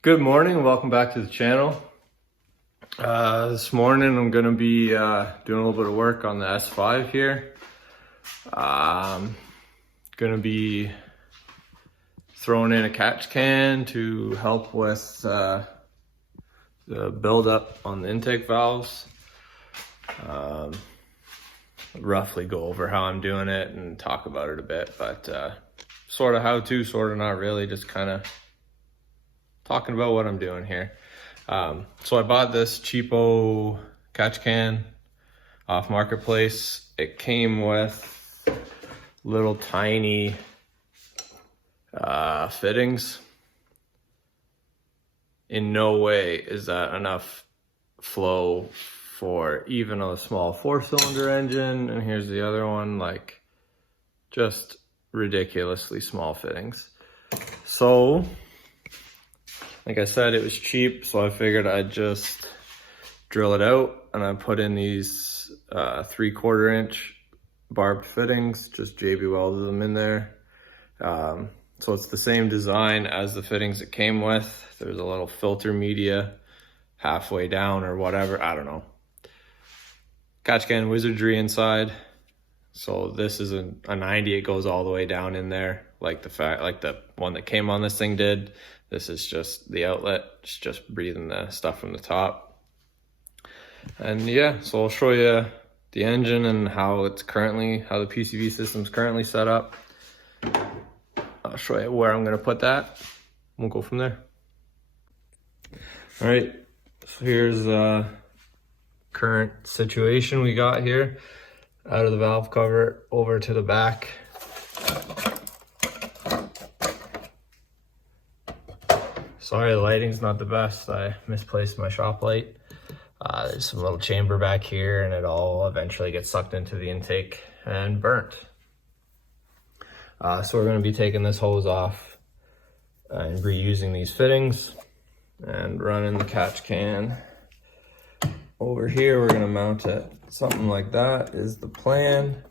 Good morning, welcome back to the channel. This morning I'm going to be doing a little bit of work on the S5 here. Going to be throwing in a catch can to help with the buildup on the intake valves. Roughly go over how I'm doing it and talk about it a bit, but sort of how to, sort of not really, just kind of talking about what I'm doing here. So I bought this cheapo catch can off Marketplace. It came with little tiny fittings. In no way is that enough flow for even a small 4-cylinder engine. And here's the other one, like just ridiculously small fittings. So like I said, it was cheap, so I figured I'd just drill it out, and I put in these 3/4 inch barbed fittings, just JB welded them in there. So it's the same design as the fittings it came with. There's a little filter media halfway down or whatever, I don't know. Catch can wizardry inside. So this is a 90, it goes all the way down in there, like the one that came on this thing did. This is just the outlet, it's just breathing the stuff from the top. And yeah, so I'll show you the engine and how the PCV system's currently set up. I'll show you where I'm gonna put that. We'll go from there. All right, so here's the current situation we got here. Out of the valve cover, over to the back. Sorry, the lighting's not the best. I misplaced my shop light. There's some little chamber back here, and it all eventually gets sucked into the intake and burnt. So we're going to be taking this hose off and reusing these fittings and running the catch can. Over here, we're going to mount it. Something like that is the plan,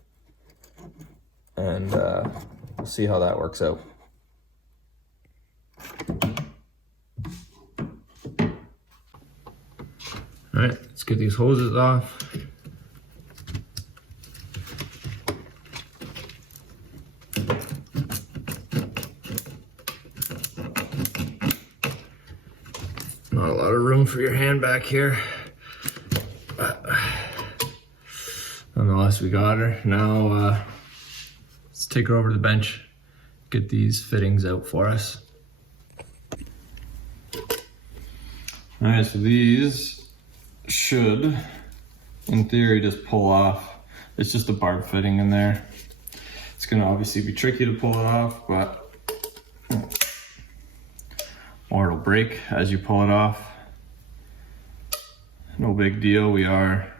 and we'll see how that works out. All right, let's get these hoses off. Not a lot of room for your hand back here, but nonetheless, we got her. Now, let's take her over to the bench, get these fittings out for us. All right, so these should, in theory, just pull off. It's just a barb fitting in there. It's gonna obviously be tricky to pull it off, but or it'll break as you pull it off. No big deal. We are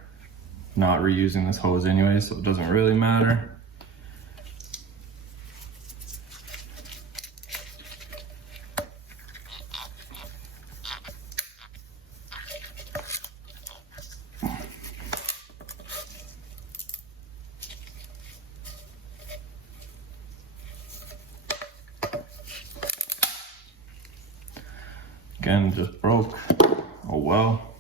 not reusing this hose anyway, so it doesn't really matter. Again, just broke. Oh well.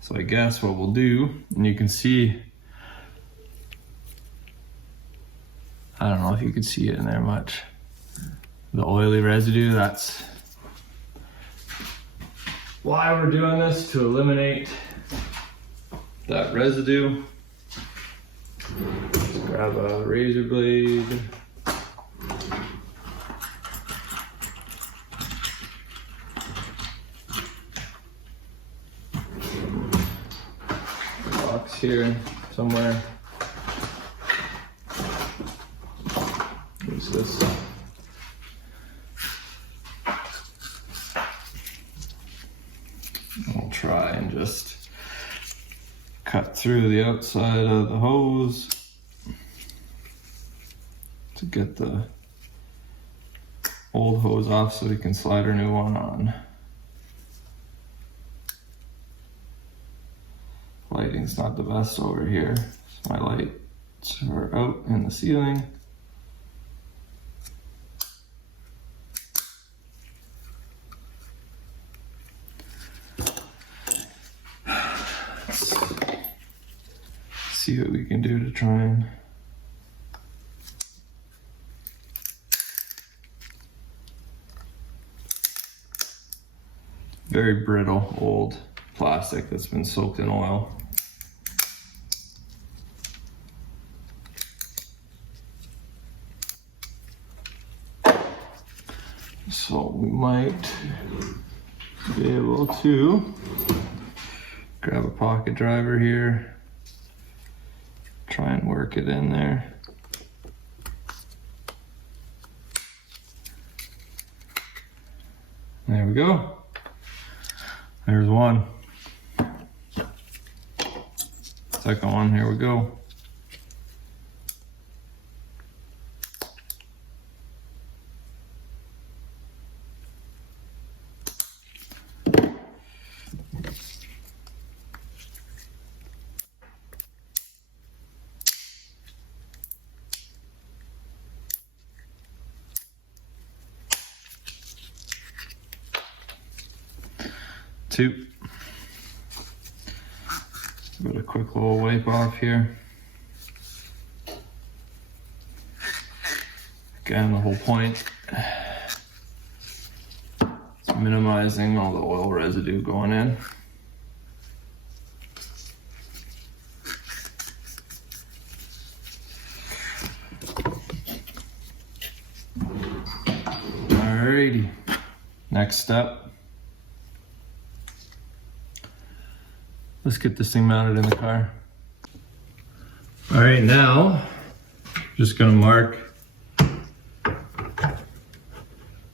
So I guess what we'll do, and you can see, I don't know if you can see it in there much, the oily residue. That's why we're doing this, to eliminate that residue. Just grab a razor blade. Here somewhere. Use this. I'll try and just cut through the outside of the hose to get the old hose off so we can slide our new one on. Lighting's not the best over here. So my lights are out in the ceiling. see what we can do to try and very brittle old plastic that's been soaked in oil. So we might be able to grab a pocket driver here, try and work it in there. There we go. There's one. Second one, here we go. Two. Got a quick little wipe off here. Again, the whole point is minimizing all the oil residue going in. Alrighty, next step. Let's get this thing mounted in the car. All right, now, just gonna mark,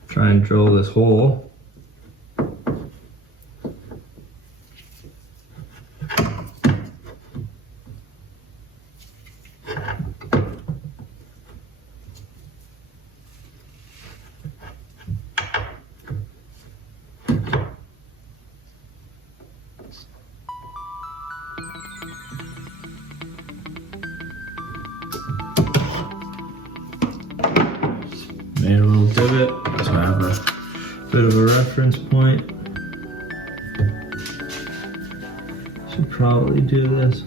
try and drill this hole. Made a little divot, so I have a bit of a reference point. Should probably do this.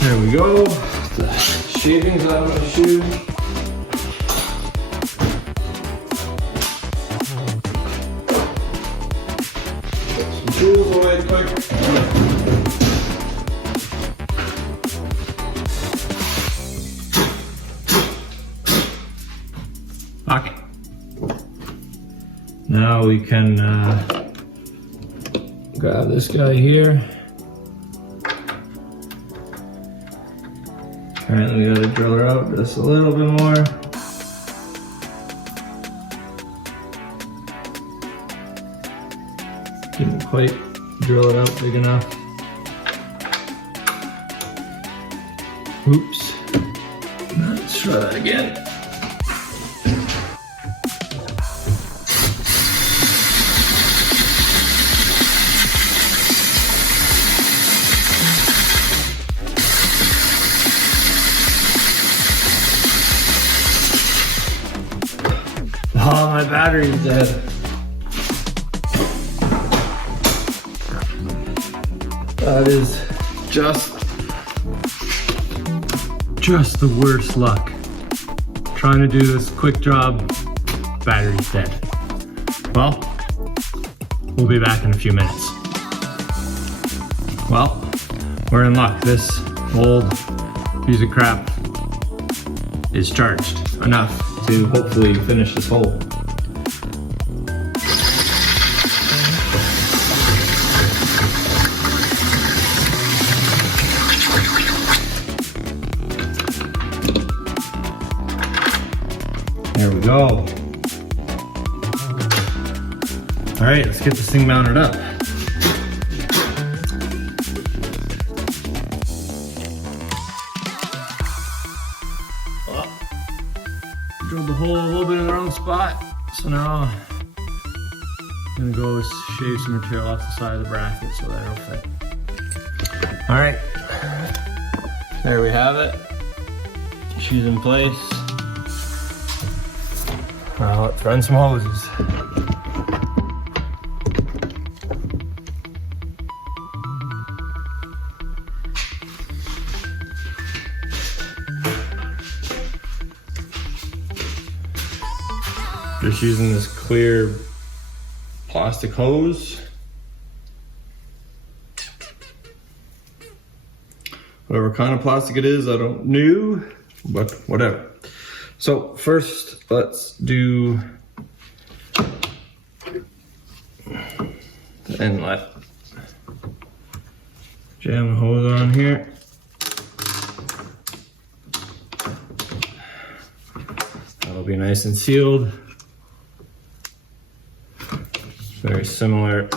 There we go. The shavings out of my shoe. Put some tools away quick. Okay. Now we can grab this guy here. Alright, we gotta drill her out just a little bit more. Didn't quite drill it out big enough. Oops. Let's try that again. Oh, my battery's dead. That is just the worst luck. Trying to do this quick job, battery's dead. Well, we'll be back in a few minutes. Well, we're in luck. This old piece of crap is charged enough to hopefully finish this hole. There we go. All right, let's get this thing mounted up. Oh, drilled the hole a little bit in the wrong spot. So now I'm gonna go shave some material off the side of the bracket so that it'll fit. All right, there we have it. She's in place. Now let's run some hoses. Just using this clear plastic hose. Whatever kind of plastic it is, I don't know, but whatever. So first, let's do the inlet. Jam the hose on here. That'll be nice and sealed. Very similar to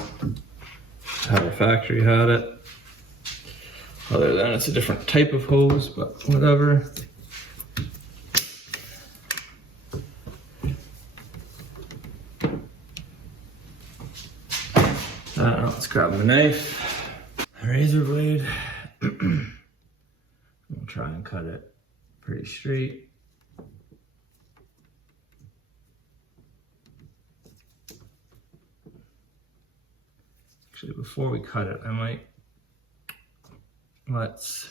how the factory had it. Other than it's a different type of hose, but whatever. Let's grab my knife, a razor blade. We'll try and cut it pretty straight. Actually, before we cut it, let's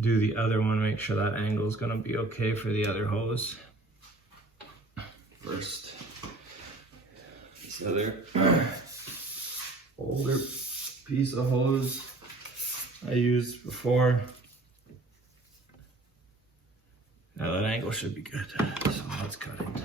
do the other one, make sure that angle is gonna be okay for the other hose. First, this other older piece of hose I used before. Now that angle should be good, so let's cut it.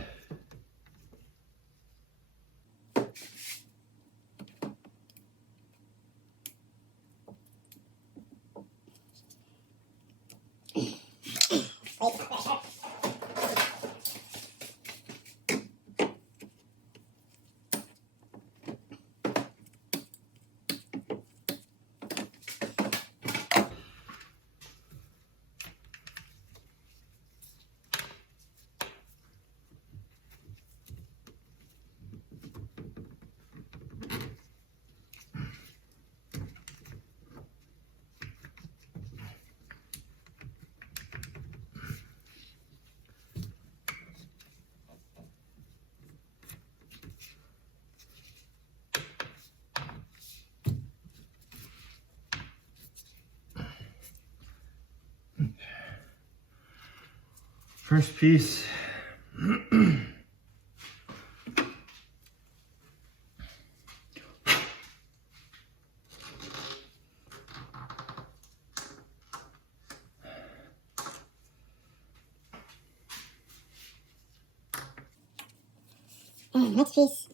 First piece. Next piece.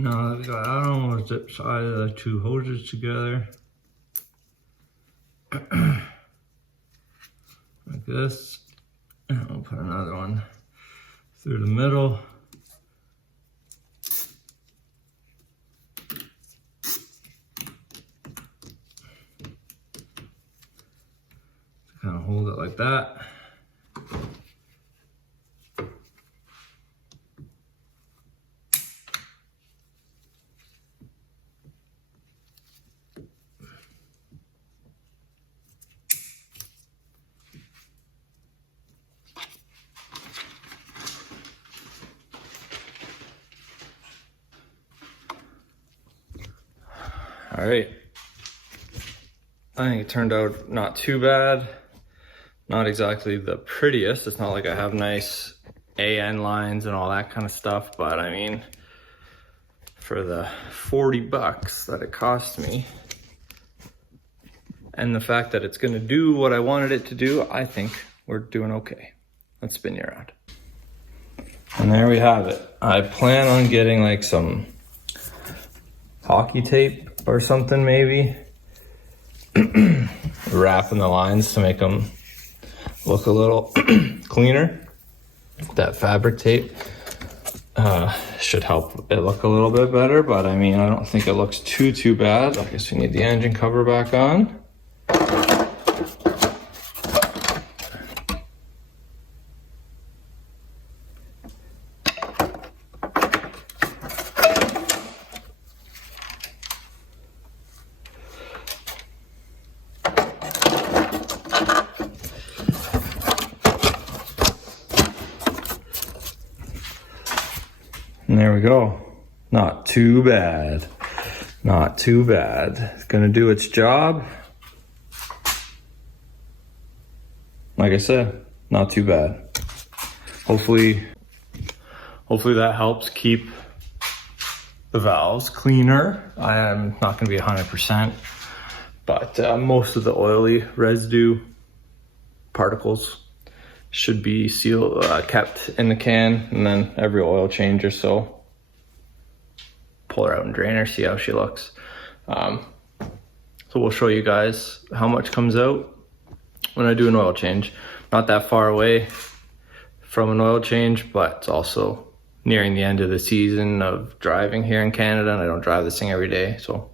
Now that we got that on, we'll zip side of the two hoses together. Like this. And we'll put another one through the middle. Kind of hold it like that. All right, I think it turned out not too bad. Not exactly the prettiest. It's not like I have nice AN lines and all that kind of stuff, but I mean, for the 40 bucks that it cost me, and the fact that it's gonna do what I wanted it to do, I think we're doing okay. Let's spin you around. And there we have it. I plan on getting like some hockey tape or something maybe, wrapping the lines to make them look a little cleaner. That fabric tape should help it look a little bit better, but I mean, I don't think it looks too bad. I guess we need the engine cover back on. And there we go. Not too bad. Not too bad. It's gonna do its job. Like I said, not too bad. Hopefully that helps keep the valves cleaner. I am not gonna be 100%, but most of the oily residue particles should be kept in the can, and then every oil change or so, pull her out and drain her, see how she looks. So we'll show you guys how much comes out when I do an oil change. Not that far away from an oil change, but it's also nearing the end of the season of driving here in Canada, and I don't drive this thing every day, so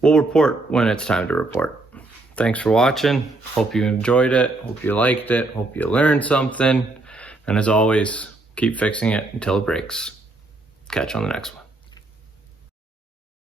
we'll report when it's time to report. Thanks for watching. Hope you enjoyed it. Hope you liked it. Hope you learned something. And as always, keep fixing it until it breaks. Catch you on the next one.